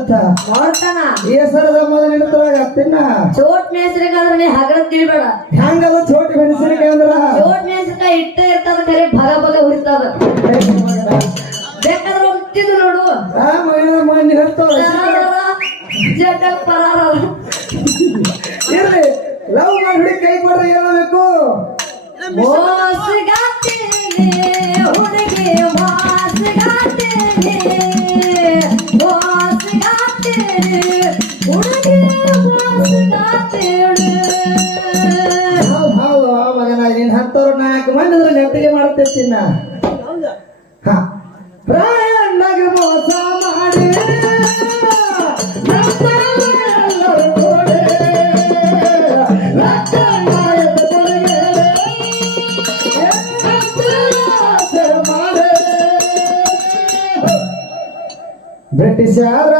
ನೋಡ್ತಾನ ಹೆಸರದ ಮೊದಲು ನಿಂತವಾಗ ತಿನ್ನ ಚೋಟ್ ಮೆಣಸಿನಕಾದ್ರೆ ನೀ ಹಗರ ತಿಳ್ಬೇಡ. ಹಂಗದ ಚೋಟಿ ಮೆಣಸಿನಕಾಯಿ ಅಂದ್ರ ಚೋಟ್ ಮೆಣಸಿನಕಾಯಿ ಇಟ್ಟೇ ಇರ್ತದ ಖರೆ ಭಗ ಭಗ ಹುರಿತದ. ಬೇಕಾದ್ರೆ ಹೋಗ್ತಿದ್ದು ನೋಡು ಜಗ ಪರಾರ ಇರ್ಲಿ ಲವ್ ಮಾಡಿ ಕೈ ಕೊಡ್ರಿ ಹೇಳಬೇಕು. ಮೋಸಗಾತೇನೆ ಹುಡುಗಿ ಮೋಸಗಾತೇನೆ ಮೋಸಗಾತೇನೆ ಹುಡುಗಿ ಮೋಸಗಾತೇನೆ. ಹೌದು ಮಗನ ನೀನ್ 10 ಮಂದಿ ಅಂದ್ರೆ ನೆಟ್ಟಿಗೆ ಮಾಡ್ತಿರ್ತೀನ. ಪ್ರಾಯಣ್ಣಗೆ ಮೋಸ ಮಾಡಿ ಬ್ರಿಟಿಷರ